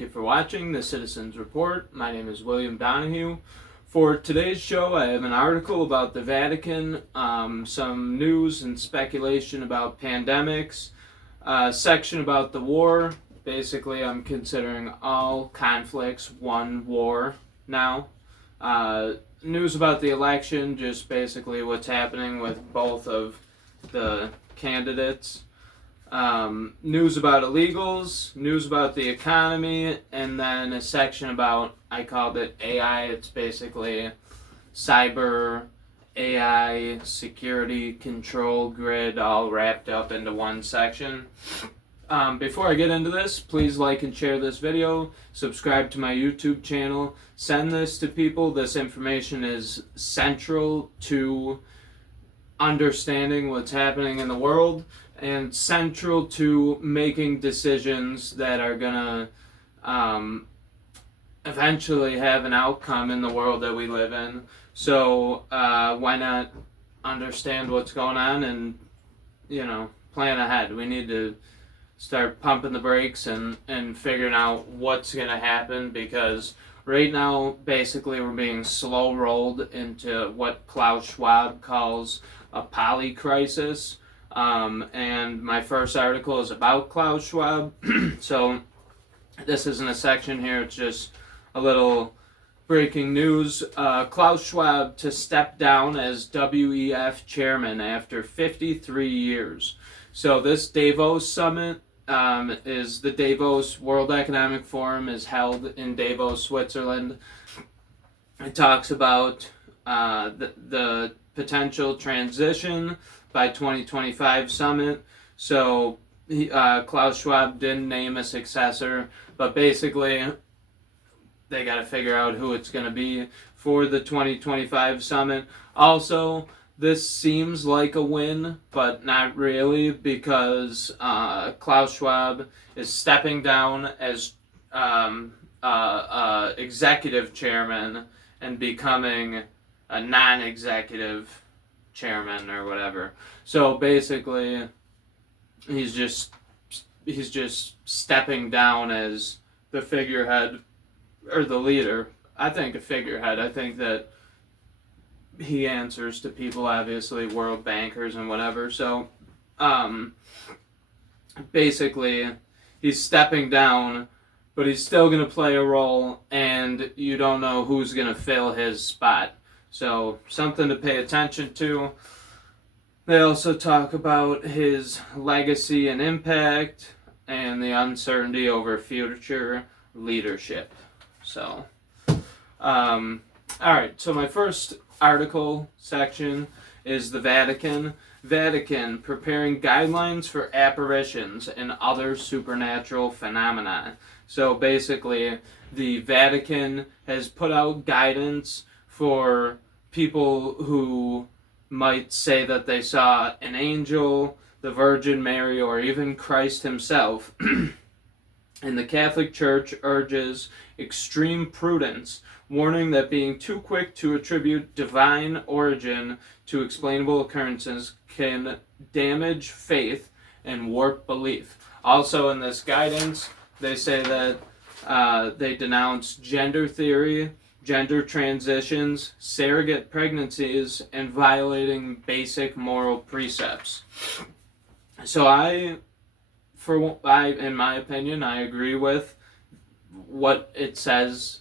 Thank you for watching the Citizens Report. My name is William Donahue. For today's show, I have an article about the Vatican, some news and speculation about pandemics, a section about the war. Basically, I'm considering all conflicts one war now. News about the election, just basically what's happening with both of the candidates. News about illegals, news about the economy, and then a section about, I called it AI. It's basically cyber AI security control grid all wrapped up into one section. Before I get into this, please like and share this video, subscribe to my YouTube channel, send this to people. This information is central to understanding what's happening in the world and central to making decisions that are gonna eventually have an outcome in the world that we live in. So why not understand what's going on and, plan ahead. We need to start pumping the brakes and figuring out what's gonna happen, because right now basically we're being slow rolled into what Klaus Schwab calls a polycrisis. And my first article is about Klaus Schwab. So this isn't a section here, it's just a little breaking news. Klaus Schwab to step down as WEF chairman after 53 years. So this Davos summit is the Davos World Economic Forum is held in Davos, Switzerland. It talks about the potential transition by 2025 summit. So Klaus Schwab didn't name a successor, but basically they got to figure out who it's going to be for the 2025 summit. Also, this seems like a win, but not really, because Klaus Schwab is stepping down as executive chairman and becoming a non-executive chairman or whatever. So basically he's just stepping down as the figurehead or the leader. I think a figurehead. I think that he answers to people, obviously, world bankers and whatever. So basically he's stepping down, but he's still going to play a role, and you don't know who's going to fill his spot. So something to pay attention to. They also talk about his legacy and impact and the uncertainty over future leadership. So, alright, so my first article section is the Vatican. Vatican preparing guidelines for apparitions and other supernatural phenomena. So basically, the Vatican has put out guidance for people who might say that they saw an angel, the Virgin Mary, or even Christ himself. And the Catholic Church urges extreme prudence, warning that being too quick to attribute divine origin to explainable occurrences can damage faith and warp belief. Also in this guidance, they say that they denounce gender theory, gender transitions, surrogate pregnancies, and violating basic moral precepts. So in my opinion, I agree with what it says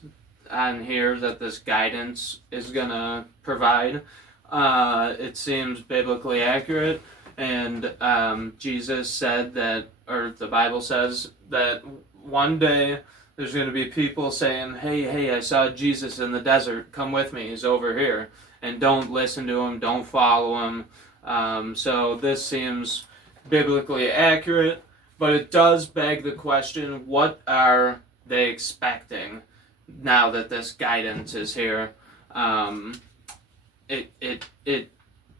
on here that this guidance is going to provide. It seems biblically accurate, and Jesus said that, or the Bible says that one day there's going to be people saying, hey, I saw Jesus in the desert, come with me, he's over here, and don't listen to him, don't follow him. So this seems biblically accurate, but it does beg the question, what are they expecting now that this guidance is here? It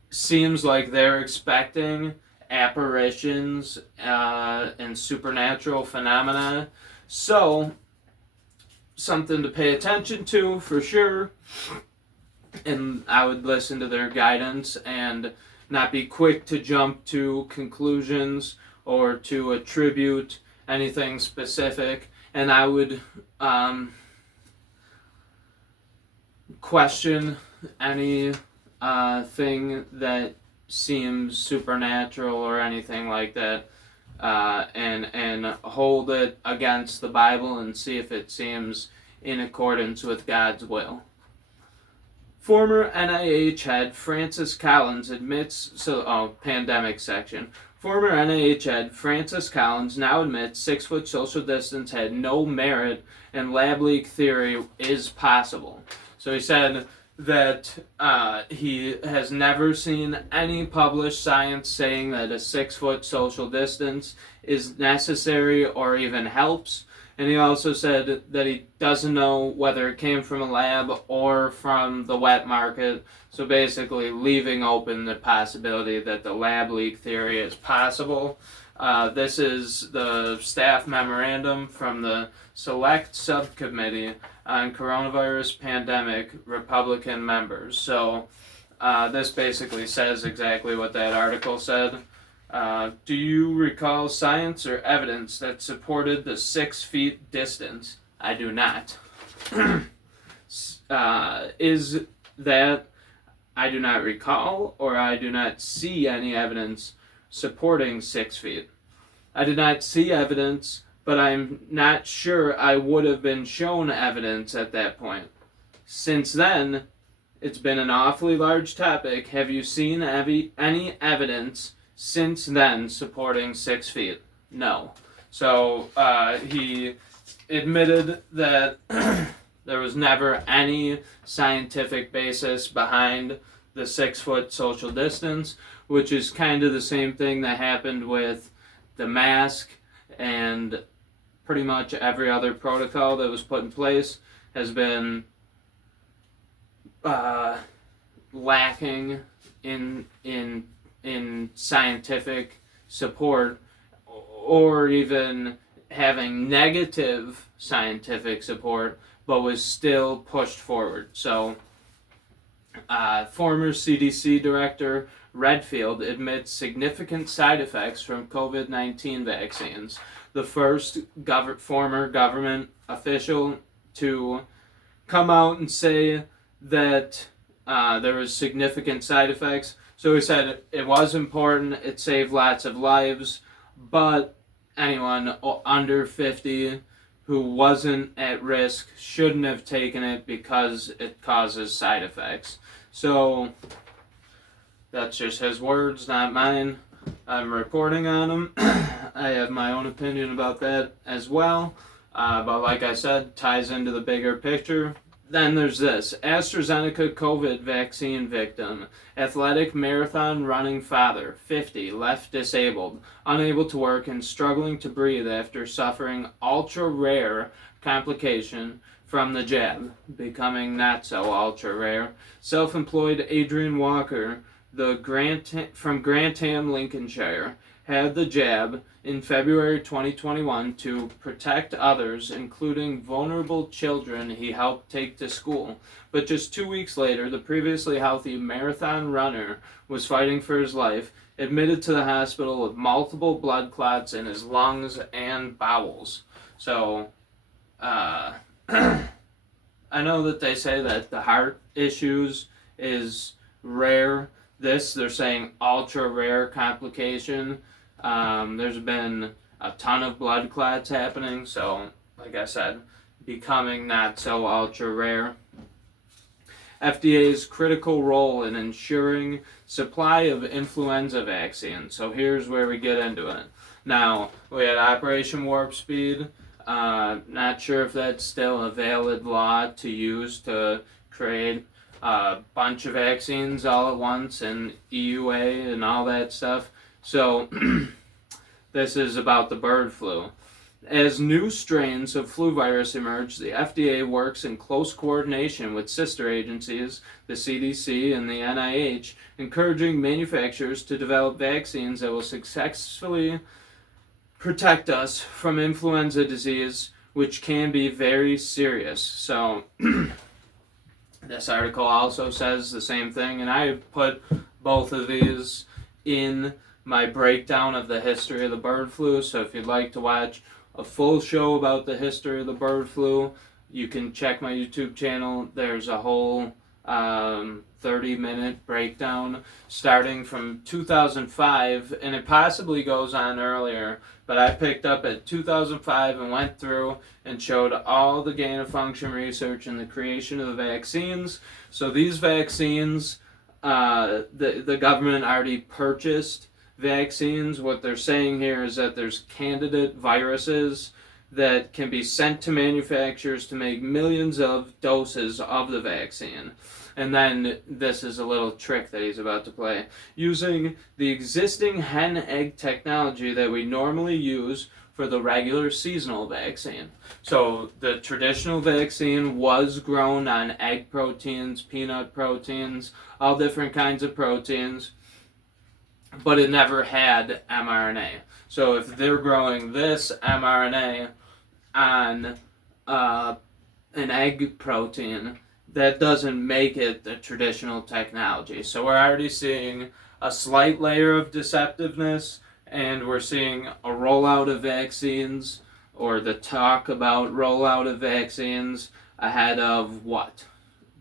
seems like they're expecting apparitions and supernatural phenomena. So something to pay attention to for sure, and I would listen to their guidance and not be quick to jump to conclusions or to attribute anything specific. and I would question any thing that seems supernatural or anything like that, and hold it against the Bible and see if it seems in accordance with God's will. Former NIH head Francis Collins admits, pandemic section. Former NIH head Francis Collins now admits 6-foot social distance had no merit and lab leak theory is possible. So he said that he has never seen any published science saying that a 6-foot social distance is necessary or even helps. And he also said that he doesn't know whether it came from a lab or from the wet market. So basically leaving open the possibility that the lab leak theory is possible. This is the staff memorandum from the Select Subcommittee on Coronavirus Pandemic Republican members. So this basically says exactly what that article said. Do you recall science or evidence that supported the 6 feet distance? I do not. Is that I do not recall, or I do not see any evidence supporting 6 feet? I did not see evidence, but I'm not sure I would have been shown evidence at that point. Since then, it's been an awfully large topic. Have you seen any evidence since then supporting 6 feet? No. So he admitted that there was never any scientific basis behind the 6-foot social distance, which is kind of the same thing that happened with the mask, and pretty much every other protocol that was put in place has been lacking in scientific support, or even having negative scientific support, but was still pushed forward. So former CDC director Redfield admits significant side effects from COVID-19 vaccines. The first former government official to come out and say that there was significant side effects. So he said it was important, it saved lots of lives, but anyone under 50 who wasn't at risk shouldn't have taken it because it causes side effects. So that's just his words, not mine. I'm reporting on them. I have my own opinion about that as well. But like I said, ties into the bigger picture. Then there's this. AstraZeneca COVID vaccine victim. Athletic marathon running father, 50, left disabled, unable to work and struggling to breathe after suffering ultra-rare complication from the jab, becoming not so ultra-rare. Self-employed Adrian Walker, from Grantham, Lincolnshire, had the jab in February 2021 to protect others, including vulnerable children he helped take to school. But just 2 weeks later, the previously healthy marathon runner was fighting for his life, admitted to the hospital with multiple blood clots in his lungs and bowels. So, I know that they say that the heart issues is rare. They're saying ultra rare complication. There's been a ton of blood clots happening, so like I said, becoming not so ultra rare. FDA's critical role in ensuring supply of influenza vaccine. So here's where we get into it. Now, we had Operation Warp Speed. Not sure if that's still a valid law to use to create a bunch of vaccines all at once, and EUA and all that stuff. So this is about the bird flu. As new strains of flu virus emerge, the FDA works in close coordination with sister agencies, the CDC and the NIH, encouraging manufacturers to develop vaccines that will successfully protect us from influenza disease, which can be very serious. So this article also says the same thing, and I put both of these in my breakdown of the history of the bird flu, so if you'd like to watch a full show about the history of the bird flu, you can check my YouTube channel. There's a whole 30-minute breakdown starting from 2005, and it possibly goes on earlier, but I picked up at 2005 and went through and showed all the gain-of-function research and the creation of the vaccines. So these vaccines, the government already purchased vaccines. What they're saying here is that there's candidate viruses that can be sent to manufacturers to make millions of doses of the vaccine. And then this is a little trick that he's about to play. Using the existing hen egg technology that we normally use for the regular seasonal vaccine. So the traditional vaccine was grown on egg proteins, peanut proteins, all different kinds of proteins, but it never had mRNA. So if they're growing this mRNA on an egg protein, that doesn't make it the traditional technology. So we're already seeing a slight layer of deceptiveness, and we're seeing a rollout of vaccines, or the talk about rollout of vaccines ahead of what?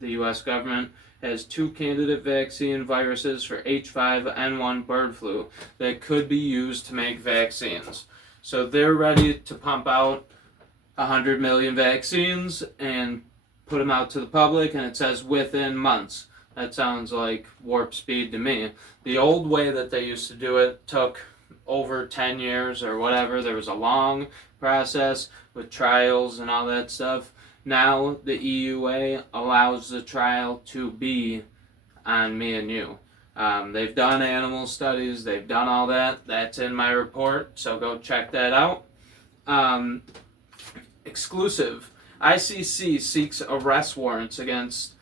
The U.S. government has 2 candidate vaccine viruses for H5N1 bird flu that could be used to make vaccines. So they're ready to pump out 100 million vaccines and put them out to the public, and it says within months. That sounds like warp speed to me. The old way that they used to do it took over 10 years or whatever. There was a long process with trials and all that stuff. Now the EUA allows the trial to be on me and you. They've done animal studies, they've done all that. That's in my report, so go check that out. Exclusive. ICC seeks arrest warrants against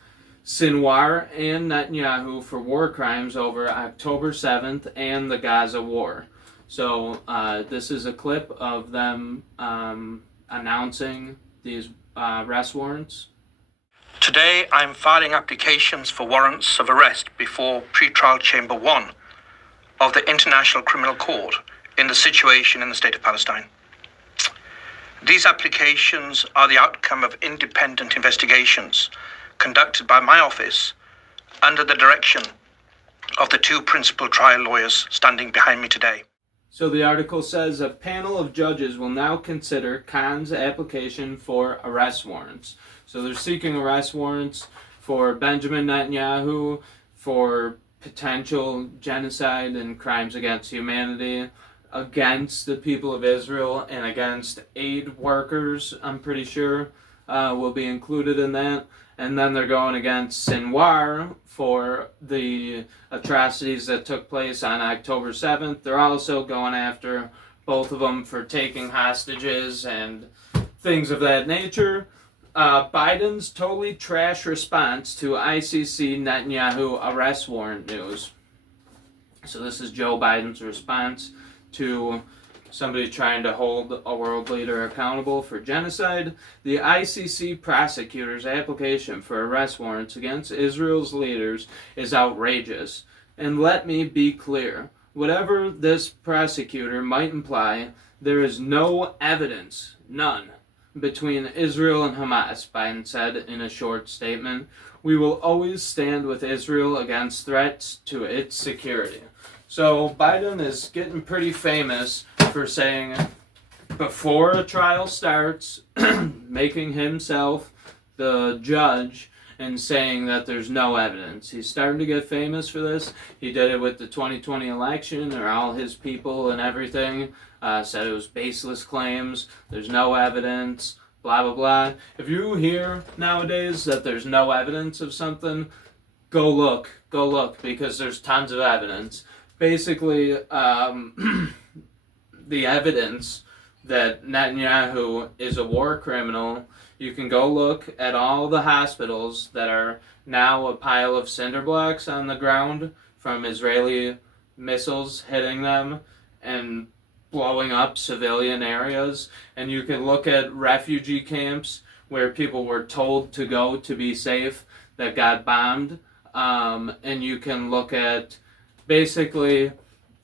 Sinwar and Netanyahu for war crimes over October 7th and the Gaza war. So this is a clip of them announcing these arrest warrants. Today I'm filing applications for warrants of arrest before Pretrial Chamber 1 of the International Criminal Court in the situation in the State of Palestine. These applications are the outcome of independent investigations conducted by my office under the direction of the 2 principal trial lawyers standing behind me today. So the article says a panel of judges will now consider Khan's application for arrest warrants. So they're seeking arrest warrants for Benjamin Netanyahu for potential genocide and crimes against humanity, against the people of Israel, and against aid workers, I'm pretty sure, will be included in that. And then they're going against Sinwar for the atrocities that took place on October 7th. They're also going after both of them for taking hostages and things of that nature. Biden's totally trash response to ICC Netanyahu arrest warrant news. So this is Joe Biden's response to somebody trying to hold a world leader accountable for genocide. The ICC prosecutor's application for arrest warrants against Israel's leaders is outrageous. And let me be clear, whatever this prosecutor might imply, there is no evidence, none, between Israel and Hamas, Biden said in a short statement. We will always stand with Israel against threats to its security. So Biden is getting pretty famous for saying before a trial starts, making himself the judge and saying that there's no evidence. He's starting to get famous for this. He did it with the 2020 election, or all his people and everything said it was baseless claims, there's no evidence, blah, blah, blah. If you hear nowadays that there's no evidence of something, go look, because there's tons of evidence. Basically, the evidence that Netanyahu is a war criminal, you can go look at all the hospitals that are now a pile of cinder blocks on the ground from Israeli missiles hitting them and blowing up civilian areas. And you can look at refugee camps where people were told to go to be safe that got bombed. And you can look at basically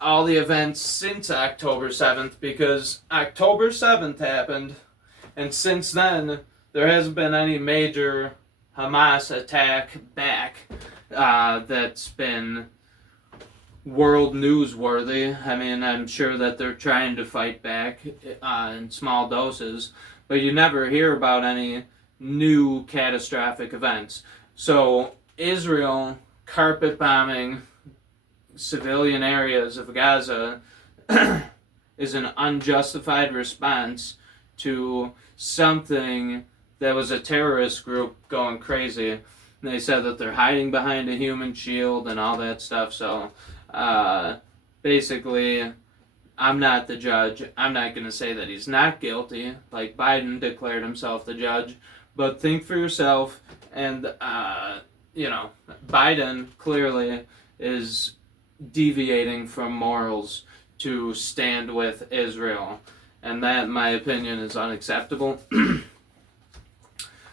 all the events since October 7th, because October 7th happened, and since then, there hasn't been any major Hamas attack back that's been world newsworthy. I mean, I'm sure that they're trying to fight back in small doses, but you never hear about any new catastrophic events. So, Israel carpet bombing civilian areas of Gaza is an unjustified response to something that was a terrorist group going crazy. And they said that they're hiding behind a human shield and all that stuff. So basically, I'm not the judge. I'm not going to say that he's not guilty, like Biden declared himself the judge. But think for yourself. And, Biden clearly is deviating from morals to stand with Israel. And that, in my opinion, is unacceptable.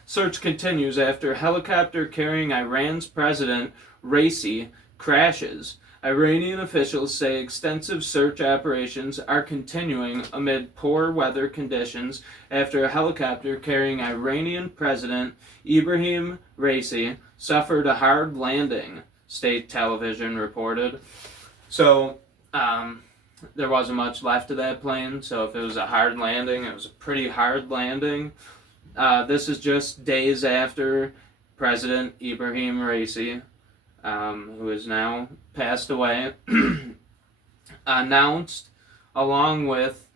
Search continues after helicopter carrying Iran's president, Raisi, crashes. Iranian officials say extensive search operations are continuing amid poor weather conditions after a helicopter carrying Iranian President Ibrahim Raisi suffered a hard landing, state television reported. So, there wasn't much left of that plane, so if it was a hard landing, it was a pretty hard landing. This is just days after President Ibrahim Raisi, who is now passed away, announced, along with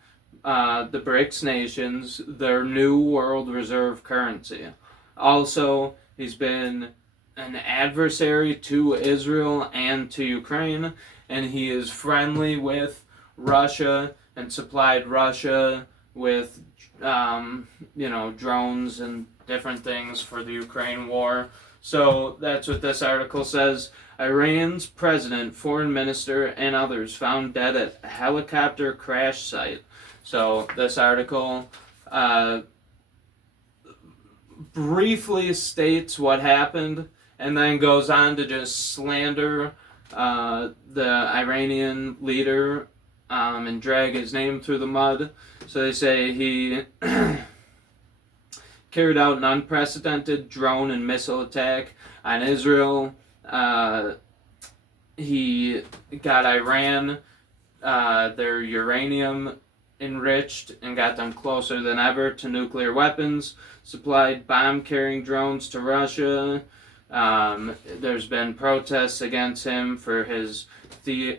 the BRICS nations, their new world reserve currency. Also, he's been an adversary to Israel and to Ukraine, and he is friendly with Russia and supplied Russia with, drones and different things for the Ukraine war. So that's what this article says. Iran's president, foreign minister, and others found dead at a helicopter crash site. So this article briefly states what happened and then goes on to just slander the Iranian leader and drag his name through the mud. So they say he carried out an unprecedented drone and missile attack on Israel. He got Iran their uranium enriched and got them closer than ever to nuclear weapons, supplied bomb-carrying drones to Russia. There's been protests against him for his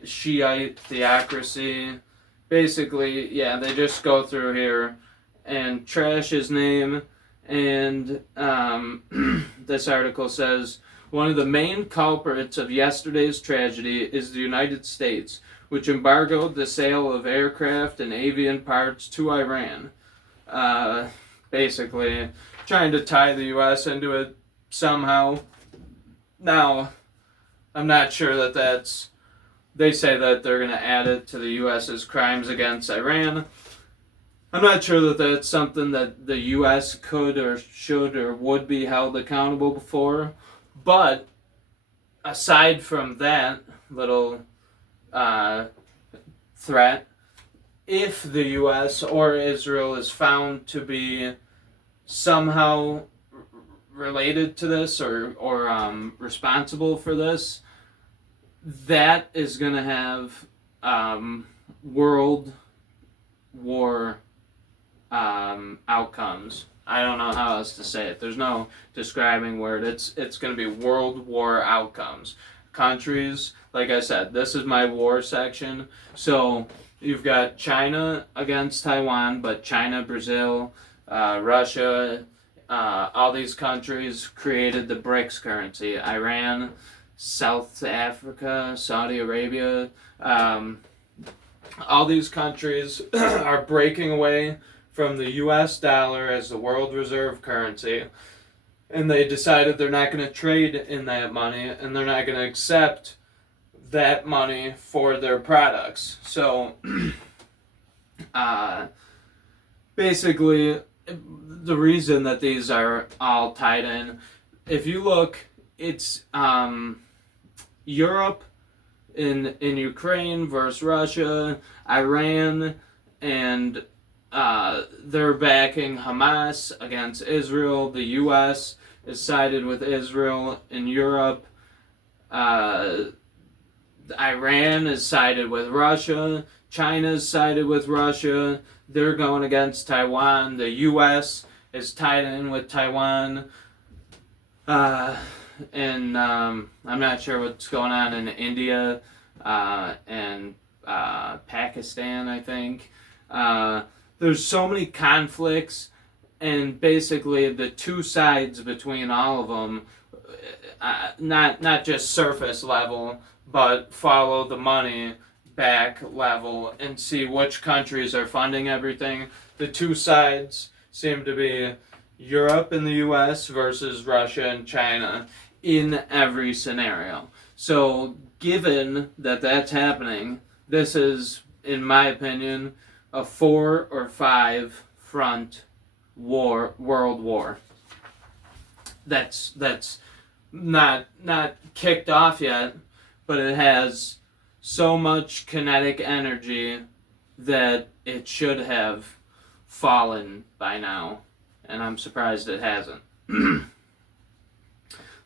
Shiite theocracy. Basically, yeah, they just go through here and trash his name. And this article says, one of the main culprits of yesterday's tragedy is the United States, which embargoed the sale of aircraft and avian parts to Iran. Basically, trying to tie the U.S. into it somehow. Now, I'm not sure that that's... They say that they're going to add it to the U.S.'s crimes against Iran. I'm not sure that that's something that the U.S. could or should or would be held accountable for. But, aside from that little threat, if the U.S. or Israel is found to be somehow related to this or responsible for this, that is going to have world war outcomes. I don't know how else to say it. There's no describing word. It's going to be world war outcomes. Countries, like I said, this is my war section. So you've got China against Taiwan, but China, Brazil, Russia, all these countries created the BRICS currency. Iran, South Africa, Saudi Arabia, all these countries are breaking away from the US dollar as the world reserve currency, and they decided they're not going to trade in that money, and they're not going to accept that money for their products. So basically, the reason that these are all tied in, if you look, it's Europe in Ukraine versus Russia, Iran, and they're backing Hamas against Israel. The U.S. is sided with Israel. In Europe, Iran is sided with Russia. China's sided with Russia. They're going against Taiwan. The U.S. is tied in with Taiwan. And I'm not sure what's going on in India and Pakistan, I think. There's so many conflicts, and basically the two sides between all of them, not just surface level, but follow the money back level and see which countries are funding everything. The two sides seem to be Europe and the US versus Russia and China in every scenario. So given that that's happening, this is, in my opinion, a 4 or 5 front world war. That's not kicked off yet, but it has so much kinetic energy that it should have fallen by now, and I'm surprised it hasn't.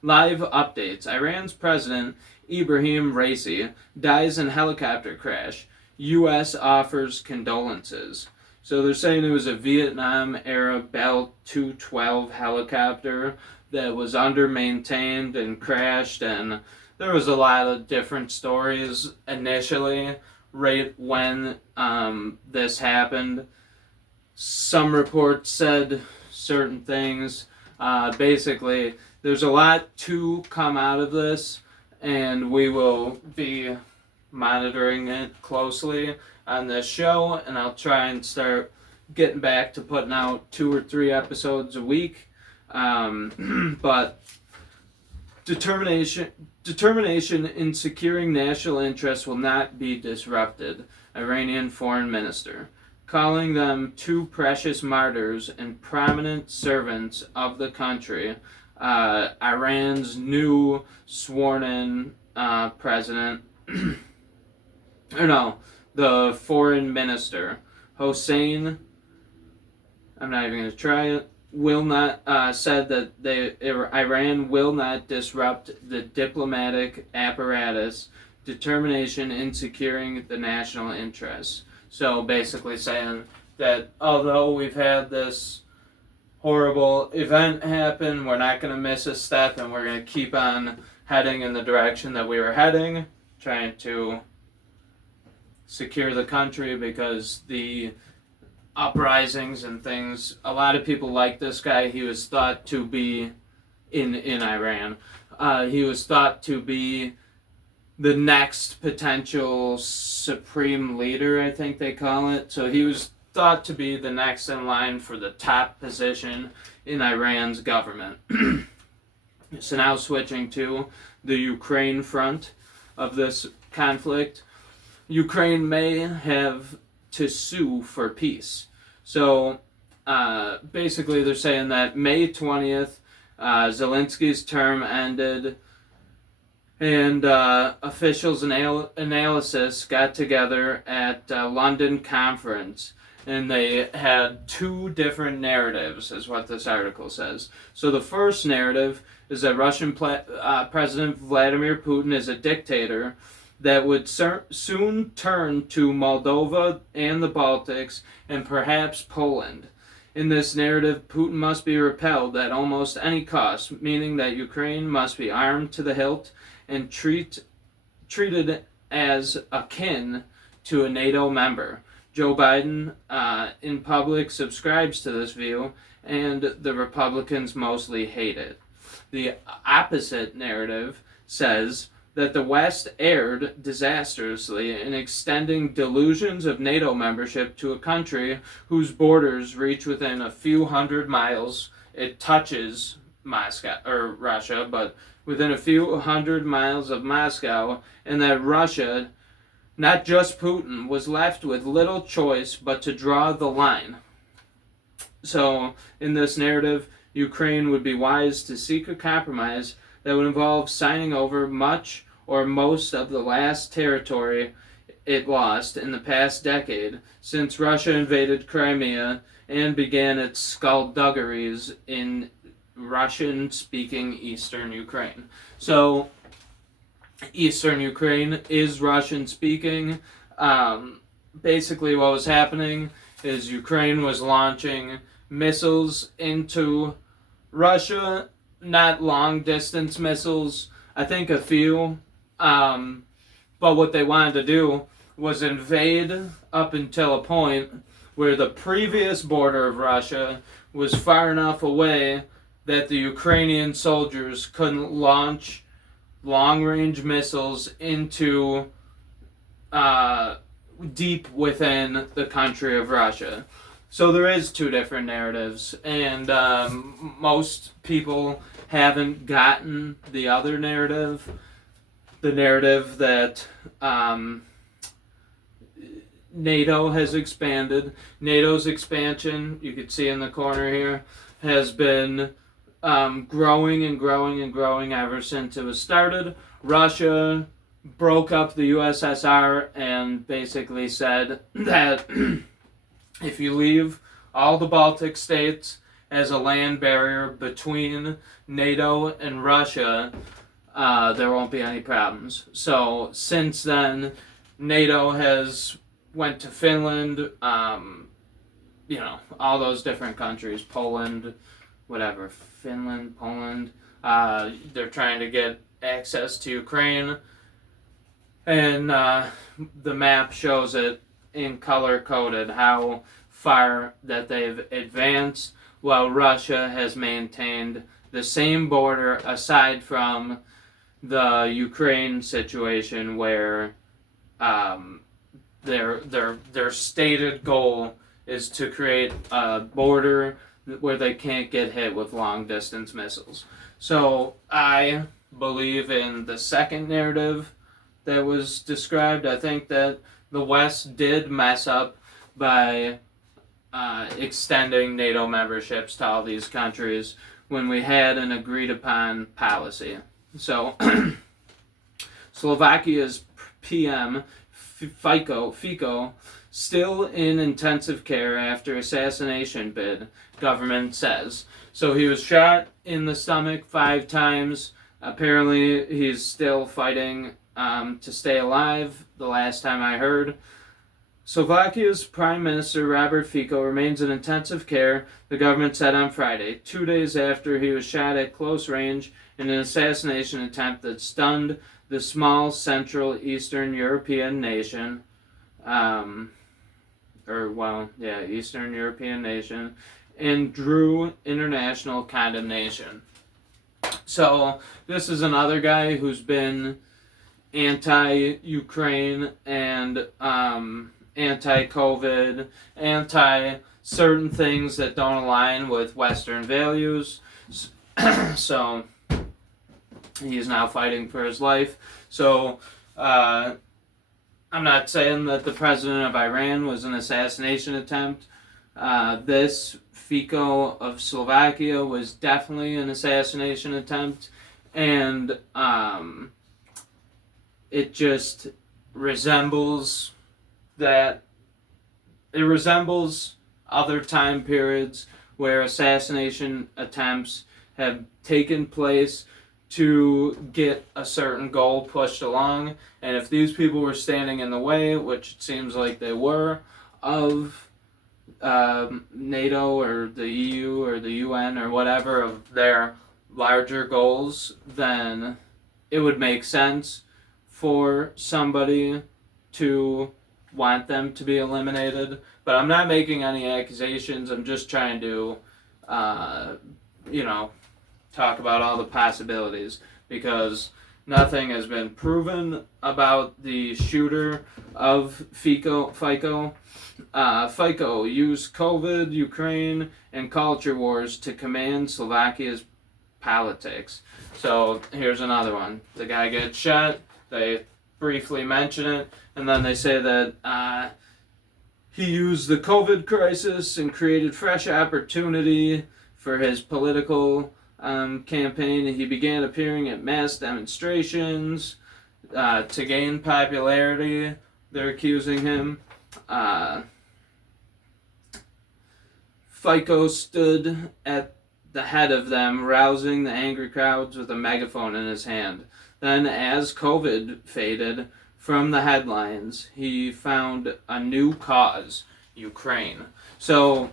Live updates. Iran's President Ibrahim Raisi dies in helicopter crash. U.S. offers condolences. So they're saying it was a Vietnam-era Bell 212 helicopter that was under-maintained and crashed, and there was a lot of different stories initially, right when this happened. Some reports said certain things. Basically, there's a lot to come out of this, and we will be monitoring it closely on this show, and I'll try and start getting back to putting out 2 or 3 episodes a week. But determination in securing national interests will not be disrupted. Iranian foreign minister, calling them 2 precious martyrs and prominent servants of the country. Iran's new sworn-in president, the foreign minister, Hossein, I'm not even going to try it, will not, said that Iran will not disrupt the diplomatic apparatus, determination in securing the national interests. So basically saying that although we've had this horrible event happen, we're not going to miss a step, and we're going to keep on heading in the direction that we were heading, trying to secure the country, because the uprisings and things, a lot of people like this guy. He was thought to be in Iran. He was thought to be the next potential supreme leader, I think they call it. So he was thought to be the next in line for the top position in Iran's government. So now switching to the Ukraine front of this conflict. Ukraine may have to sue for peace. So basically they're saying that May 20th, Zelensky's term ended, and officials analysis got together at a London conference, and they had 2 different narratives, is what this article says. So the first narrative is that Russian President Vladimir Putin is a dictator that would soon turn to Moldova and the Baltics and perhaps Poland. In this narrative, Putin must be repelled at almost any cost, meaning that Ukraine must be armed to the hilt and treated as akin to a NATO member. Joe Biden, in public, subscribes to this view, and the Republicans mostly hate it. The opposite narrative says that the West erred disastrously in extending delusions of NATO membership to a country whose borders reach within a few hundred miles. It touches Moscow or Russia, but within a few hundred miles of Moscow, and that Russia, not just Putin, was left with little choice but to draw the line. So, in this narrative, Ukraine would be wise to seek a compromise that would involve signing over much or most of the last territory it lost in the past decade since Russia invaded Crimea and began its skullduggeries in Russian-speaking eastern Ukraine. So, eastern Ukraine is Russian-speaking. Basically what was happening is Ukraine was launching missiles into Russia, not long-distance missiles, I think a few, but what they wanted to do was invade up until a point where the previous border of Russia was far enough away that the Ukrainian soldiers couldn't launch long-range missiles into deep within the country of Russia. So there is two different narratives, and most people haven't gotten the other narrative, the narrative that NATO has expanded. NATO's expansion, you can see in the corner here, has been growing and growing and growing ever since it was started. Russia broke up the USSR and basically said that if you leave all the Baltic states as a land barrier between NATO and Russia, there won't be any problems. So since then, NATO has went to Finland, all those different countries, Poland, whatever, Finland, Poland. They're trying to get access to Ukraine, and the map shows it in color-coded how far that they've advanced, while Russia has maintained the same border aside from the Ukraine situation where their stated goal is to create a border where they can't get hit with long-distance missiles. So I believe in the second narrative that was described. I think that the West did mess up by extending NATO memberships to all these countries when we had an agreed-upon policy. So Slovakia's PM, Fico, still in intensive care after assassination bid, government says. So he was shot in the stomach 5 times. Apparently he's still fighting to stay alive, the last time I heard. Slovakia's Prime Minister Robert Fico remains in intensive care, the government said on Friday, 2 days after he was shot at close range in an assassination attempt that stunned the small Central Eastern European nation, Eastern European nation, and drew international condemnation. So this is another guy who's been anti-Ukraine and anti-COVID, anti-certain things that don't align with Western values. So he's now fighting for his life. So I'm not saying that the president of Iran was an assassination attempt. This Fico of Slovakia was definitely an assassination attempt, and it just resembles that. It resembles other time periods where assassination attempts have taken place to get a certain goal pushed along, and if these people were standing in the way, which it seems like they were, of NATO or the EU or the UN or whatever of their larger goals, then it would make sense for somebody to want them to be eliminated. But I'm not making any accusations. I'm just trying to, talk about all the possibilities, because nothing has been proven about the shooter of Fico. Fico used COVID, Ukraine, and culture wars to command Slovakia's politics. So here's another one. The guy gets shot, they briefly mention it, and then they say that he used the COVID crisis and created fresh opportunity for his political campaign. He began appearing at mass demonstrations to gain popularity. They're accusing him. FICO stood at the head of them, rousing the angry crowds with a megaphone in his hand. Then, as COVID faded from the headlines, he found a new cause: Ukraine. So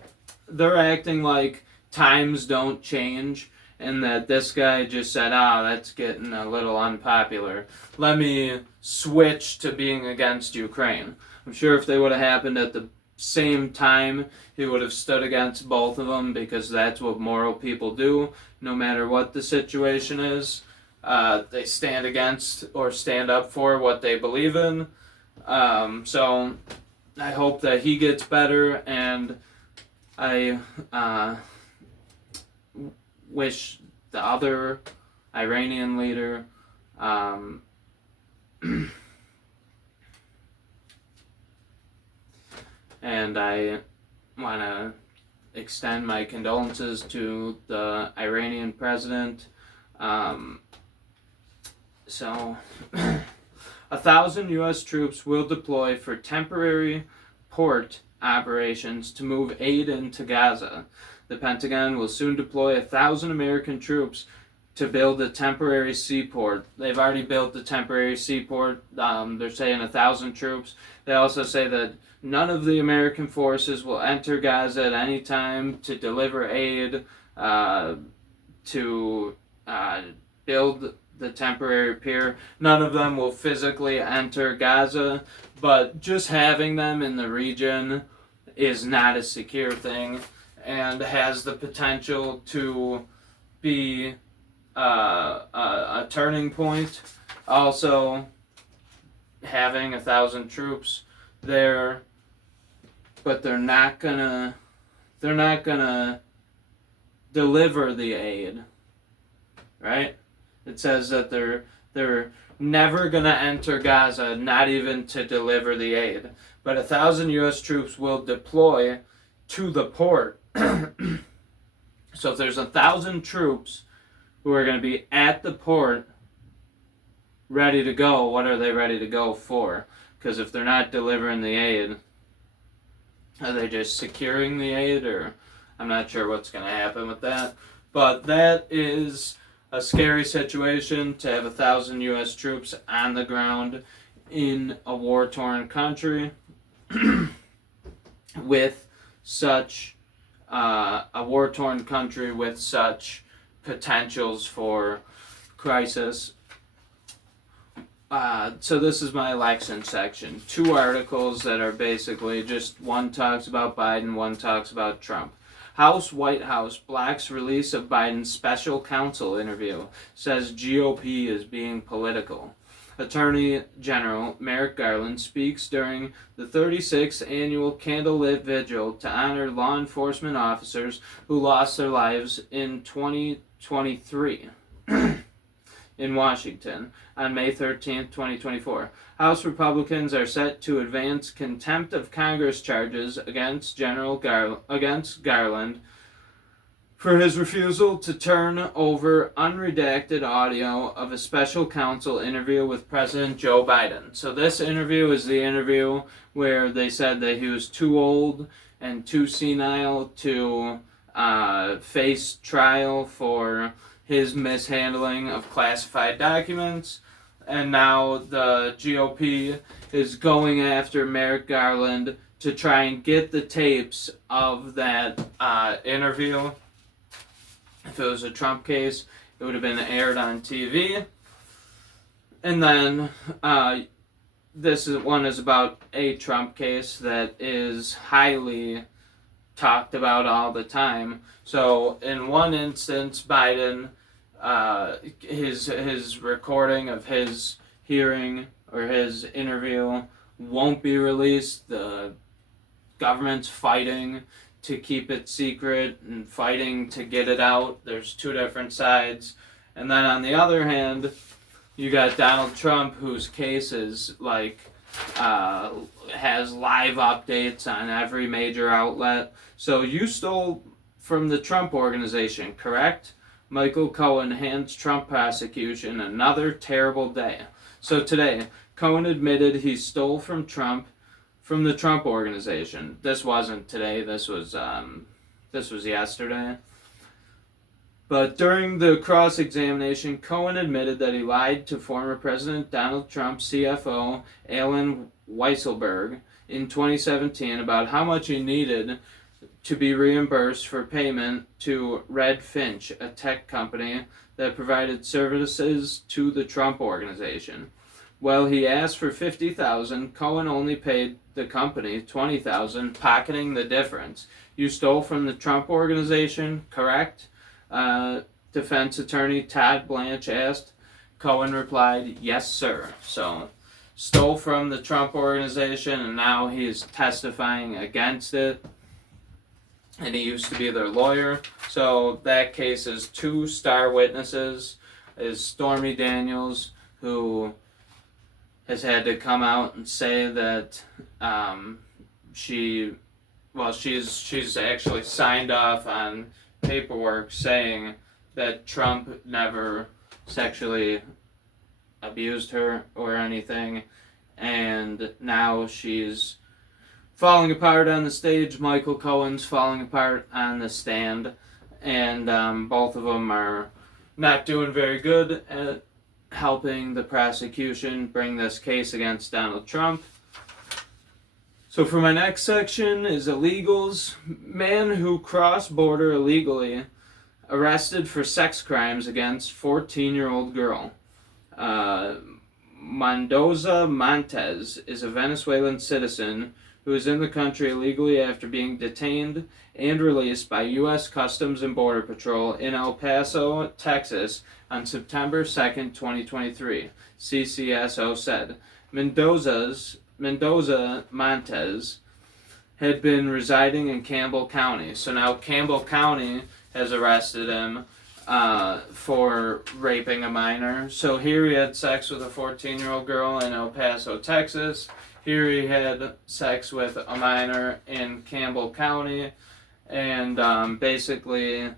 they're acting like times don't change and that this guy just said, that's getting a little unpopular. Let me switch to being against Ukraine. I'm sure if they would have happened at the same time, he would have stood against both of them, because that's what moral people do. No matter what the situation is, they stand against or stand up for what they believe in. So I hope that he gets better, and I wish the other Iranian leader and I want to extend my condolences to the Iranian president. So 1,000 U.S. troops will deploy for temporary port operations to move aid into Gaza. The Pentagon will soon deploy 1,000 American troops to build a temporary seaport. They've already built the temporary seaport. They're saying 1,000 troops. They also say that none of the American forces will enter Gaza at any time to deliver aid, to build the temporary pier. None of them will physically enter Gaza, but just having them in the region is not a secure thing, and has the potential to be a turning point. Also, having 1,000 troops there, but they're not gonna deliver the aid, right? It says that they're never gonna enter Gaza, not even to deliver the aid. But 1,000 U.S. troops will deploy to the port. So if there's 1,000 troops who are going to be at the port ready to go, what are they ready to go for? Because if they're not delivering the aid, are they just securing the aid? Or I'm not sure what's going to happen with that. But that is a scary situation, to have 1,000 U.S. troops on the ground in a war-torn country with such a war-torn country with such potentials for crisis. So this is my election section. 2 articles that are basically just, one talks about Biden, one talks about Trump. White House blocks release of Biden's special counsel interview, says GOP is being political. Attorney General Merrick Garland speaks during the 36th annual candlelit vigil to honor law enforcement officers who lost their lives in 2023 in Washington on May 13, 2024. House Republicans are set to advance contempt of Congress charges against Garland for his refusal to turn over unredacted audio of a special counsel interview with President Joe Biden. So this interview is the interview where they said that he was too old and too senile to face trial for his mishandling of classified documents. And now the GOP is going after Merrick Garland to try and get the tapes of that interview. If it was a Trump case, it would have been aired on TV. And then this one is about a Trump case that is highly talked about all the time. So in one instance, Biden, his recording of his hearing or his interview won't be released. The government's fighting to keep it secret and fighting to get it out. There's 2 different sides. And then on the other hand, you got Donald Trump, whose case is has live updates on every major outlet. So you stole from the Trump organization, correct? Michael Cohen hands Trump prosecution another terrible day. So today, Cohen admitted he stole from the Trump organization. This wasn't today. This was yesterday. But during the cross-examination, Cohen admitted that he lied to former President Donald Trump's CFO, Alan Weisselberg, in 2017 about how much he needed to be reimbursed for payment to Redfinch, a tech company that provided services to the Trump organization. Well, he asked for $50,000. Cohen only paid the company $20,000, pocketing the difference. You stole from the Trump organization, correct? Defense attorney Todd Blanche asked. Cohen replied, yes, sir. So, stole from the Trump organization, and now he's testifying against it. And he used to be their lawyer. So, that case is 2 star witnesses. Is Stormy Daniels, who has had to come out and say that she's actually signed off on paperwork saying that Trump never sexually abused her or anything, and now she's falling apart on the stage. Michael Cohen's falling apart on the stand, and both of them are not doing very good at helping the prosecution bring this case against Donald Trump. So for my next section is illegals. Man who crossed border illegally arrested for sex crimes against 14-year-old girl. Mendoza Montes is a Venezuelan citizen who is in the country illegally after being detained and released by U.S. Customs and Border Patrol in El Paso, Texas on September 2nd, 2023, CCSO said. Mendoza Montes had been residing in Campbell County. So now Campbell County has arrested him for raping a minor. So here he had sex with a 14-year-old girl in El Paso, Texas. Here he had sex with a minor in Campbell County. And basically,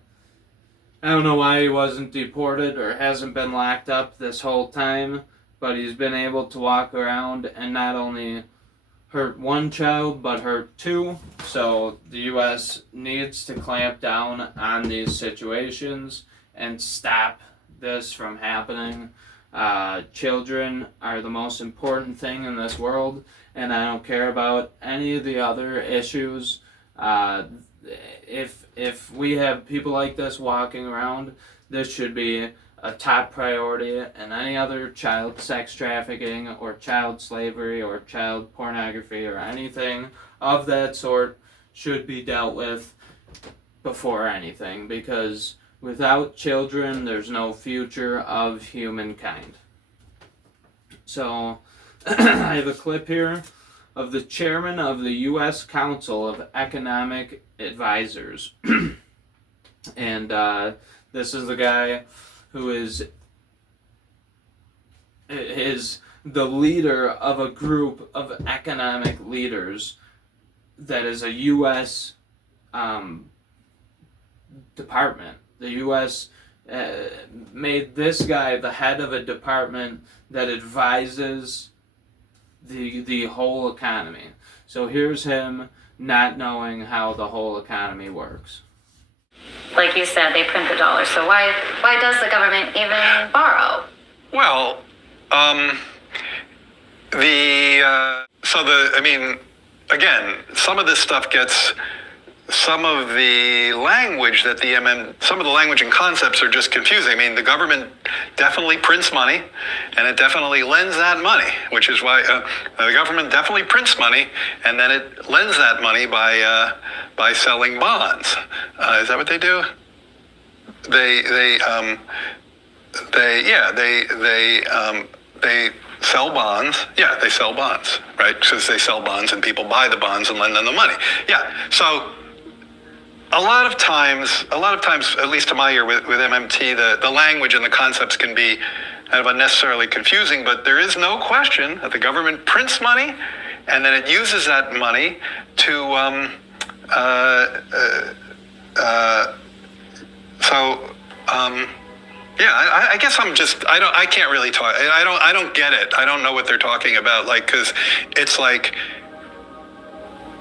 I don't know why he wasn't deported or hasn't been locked up this whole time, but he's been able to walk around and not only hurt one child, but hurt 2. So the U.S. needs to clamp down on these situations and stop this from happening. Children are the most important thing in this world, and I don't care about any of the other issues. If we have people like this walking around, this should be a top priority, and any other child sex trafficking or child slavery or child pornography or anything of that sort should be dealt with before anything, because without children there's no future of humankind. So I have a clip here of the chairman of the U.S. Council of Economic Advisors. And this is the guy who is the leader of a group of economic leaders that is a U.S. Department. The U.S. Made this guy the head of a department that advises the whole economy. So here's him not knowing how the whole economy works. Like you said, they print the dollar. So why does the government even borrow? Well, again, some of this stuff gets, some of the language that some of the language and concepts are just confusing. I mean, the government definitely prints money, and it definitely lends that money, which is why the government definitely prints money, and then it lends that money by selling bonds. Is that what they do? They sell bonds. Yeah, they sell bonds, right? Because they sell bonds and people buy the bonds and lend them the money. Yeah, so a lot of times, at least to my ear with MMT, the language and the concepts can be kind of unnecessarily confusing, but there is no question that the government prints money and then it uses that money to I guess I can't really talk. I don't get it. I don't know what they're talking about. Like, because it's like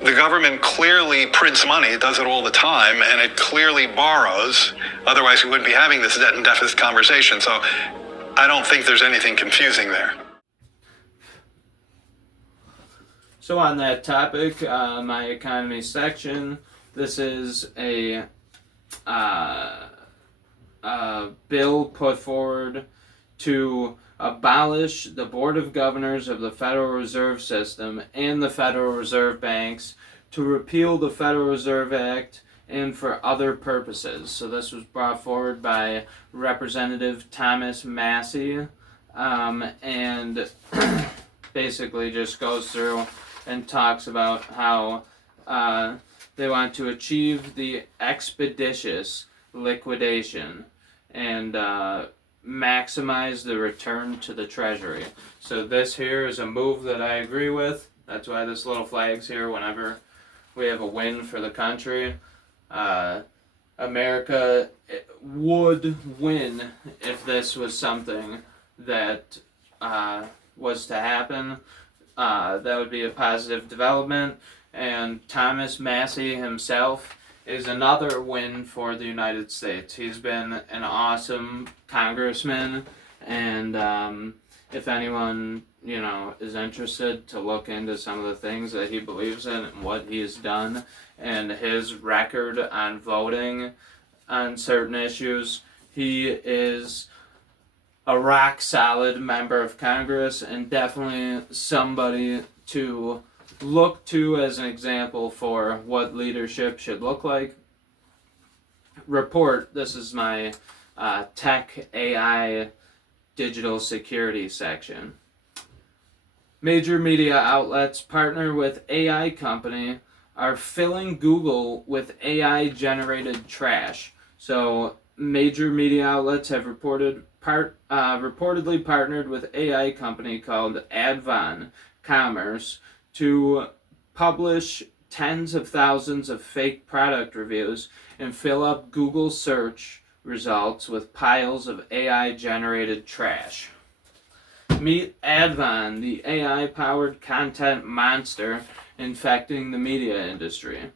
the government clearly prints money. It does it all the time, and it clearly borrows. Otherwise, we wouldn't be having this debt and deficit conversation. So I don't think there's anything confusing there. So on that topic, my economy section, this is a bill put forward to abolish the Board of Governors of the Federal Reserve System and the Federal Reserve Banks, to repeal the Federal Reserve Act, and for other purposes. So this was brought forward by Representative Thomas Massey, and basically just goes through and talks about how they want to achieve the expeditious liquidation and maximize the return to the Treasury. So this here is a move that I agree with. That's why this little flag's here whenever we have a win for the country. America would win if this was something that was to happen. That would be a positive development. And Thomas Massey himself is another win for the United States. He's been an awesome congressman, and if anyone, is interested to look into some of the things that he believes in and what he's done and his record on voting on certain issues, he is a rock solid member of Congress and definitely somebody to look to as an example for what leadership should look like. Report, this is my tech AI digital security section. Major media outlets partner with AI company are filling Google with AI generated trash. So major media outlets have reportedly partnered with AI company called Advan Commerce to publish tens of thousands of fake product reviews and fill up Google search results with piles of AI-generated trash. Meet Advan, the AI-powered content monster infecting the media industry.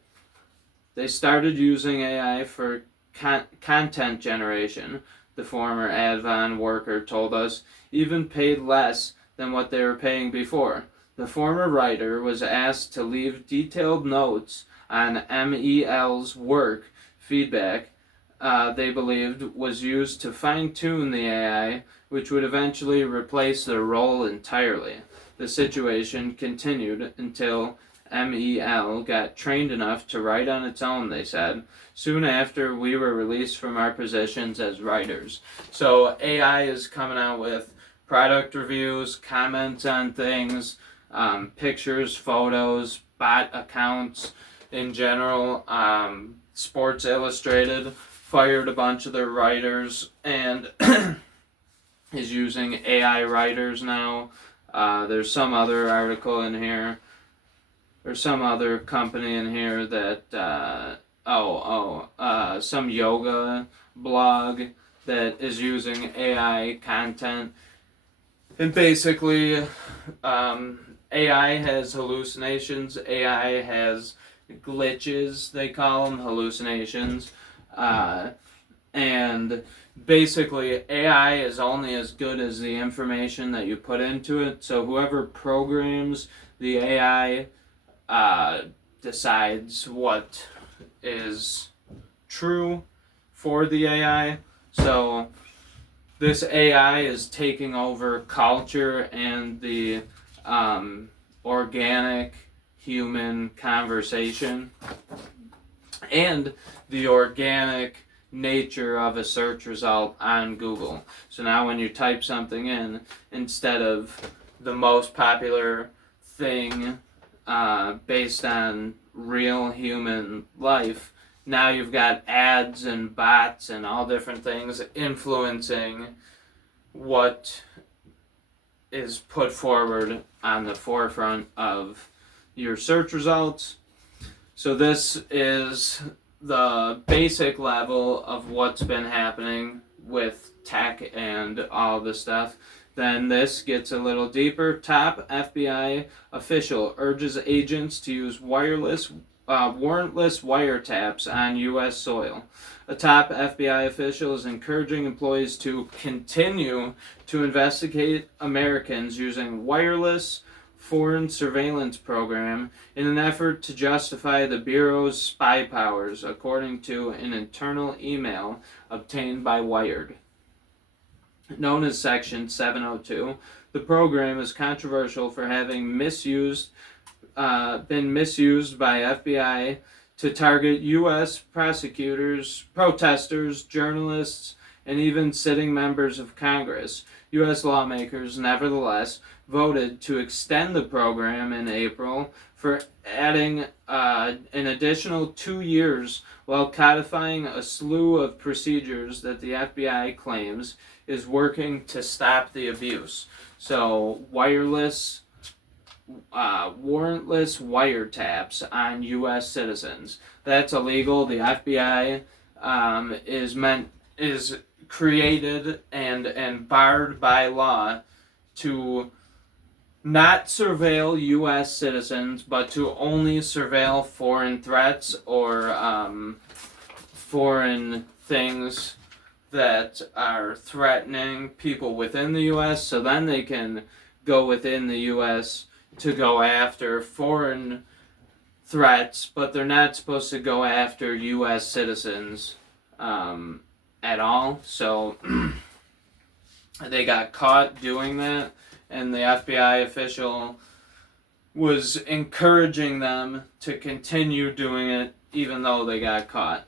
They started using AI for content generation, the former Advan worker told us, even paid less than what they were paying before. The former writer was asked to leave detailed notes on MEL's work. Feedback they believed was used to fine-tune the AI, which would eventually replace their role entirely. The situation continued until MEL got trained enough to write on its own, they said. Soon after, we were released from our positions as writers. So AI is coming out with product reviews, comments on things, pictures, photos, bot accounts in general. Sports Illustrated fired a bunch of their writers and is using AI writers now. There's some other article in here, or some other company in here that, some yoga blog that is using AI content. And basically, AI has hallucinations, AI has glitches, they call them, hallucinations. And basically, AI is only as good as the information that you put into it. So whoever programs the AI decides what is true for the AI. So this AI is taking over culture and the organic human conversation and the organic nature of a search result on Google. So now when you type something in, instead of the most popular thing based on real human life, now you've got ads and bots and all different things influencing what is put forward on the forefront of your search results. So this is the basic level of what's been happening with tech and all the stuff. Then this gets a little deeper. Top FBI official urges agents to use warrantless wiretaps on U.S. soil. A top FBI official is encouraging employees to continue to investigate Americans using wireless foreign surveillance program in an effort to justify the Bureau's spy powers, according to an internal email obtained by Wired. Known as Section 702, the program is controversial for having been misused by FBI to target U.S. prosecutors, protesters, journalists, and even sitting members of Congress. U.S. lawmakers, nevertheless, voted to extend the program in April for adding an additional 2 years while codifying a slew of procedures that the FBI claims is working to stop the abuse. So, warrantless wiretaps on U.S. citizens. That's illegal. The FBI is created and barred by law to not surveil U.S. citizens, but to only surveil foreign threats or foreign things that are threatening people within the U.S. So then they can go within the U.S. to go after foreign threats, but they're not supposed to go after U.S. citizens at all. So they got caught doing that, and the FBI official was encouraging them to continue doing it even though they got caught.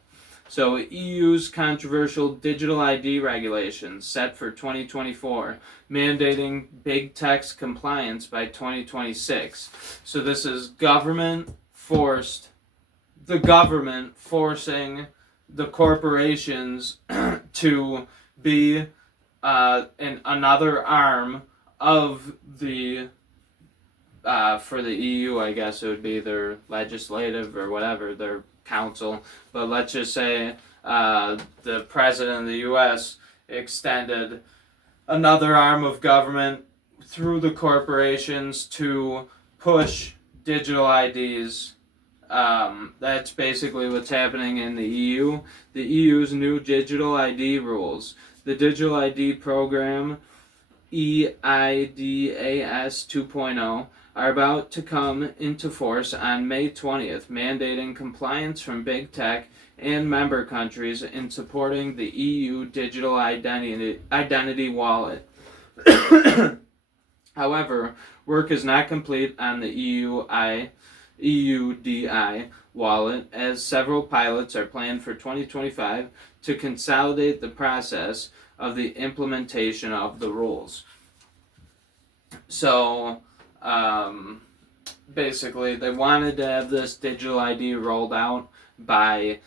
So EU's controversial digital ID regulations set for 2024, mandating big tech's compliance by 2026. So this is the government forcing the corporations to be another arm of the for the EU, I guess it would be their legislative or whatever, their council. But let's just say the president of the U.S. extended another arm of government through the corporations to push digital IDs. That's basically what's happening in the EU. The EU's new digital ID rules. The digital ID program, EIDAS 2.0, are about to come into force on May 20th, mandating compliance from big tech and member countries in supporting the EU digital identity wallet. However, work is not complete on the EUDI wallet, as several pilots are planned for 2025 to consolidate the process of the implementation of the rules. So, basically, they wanted to have this digital ID rolled out by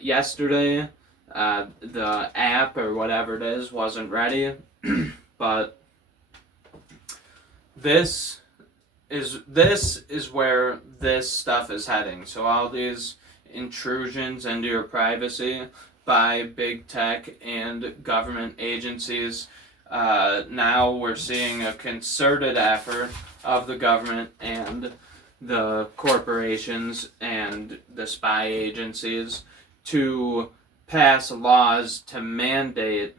yesterday. The app or whatever it is wasn't ready, but this is where this stuff is heading. So all these intrusions into your privacy by big tech and government agencies, now we're seeing a concerted effort of the government and the corporations and the spy agencies to pass laws to mandate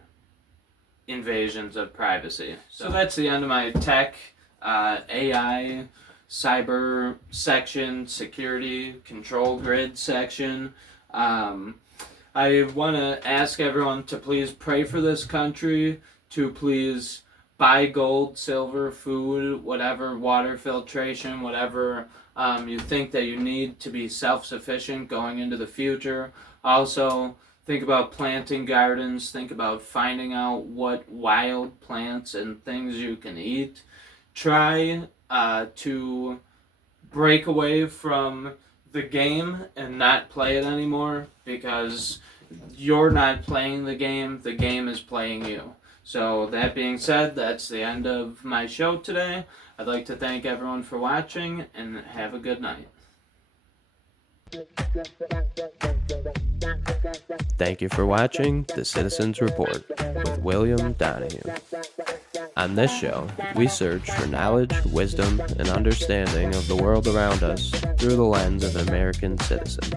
invasions of privacy. So that's the end of my tech, AI, cyber section, security, control grid section. I want to ask everyone to please pray for this country, to please buy gold, silver, food, whatever, water filtration, whatever you think that you need to be self-sufficient going into the future. Also, think about planting gardens. Think about finding out what wild plants and things you can eat. Try to break away from the game and not play it anymore, because you're not playing the game is playing you. So that being said, that's the end of my show today. I'd like to thank everyone for watching, and have a good night. Thank you for watching The Citizen's Report with William Donahue. On this show, we search for knowledge, wisdom, and understanding of the world around us through the lens of an American citizen.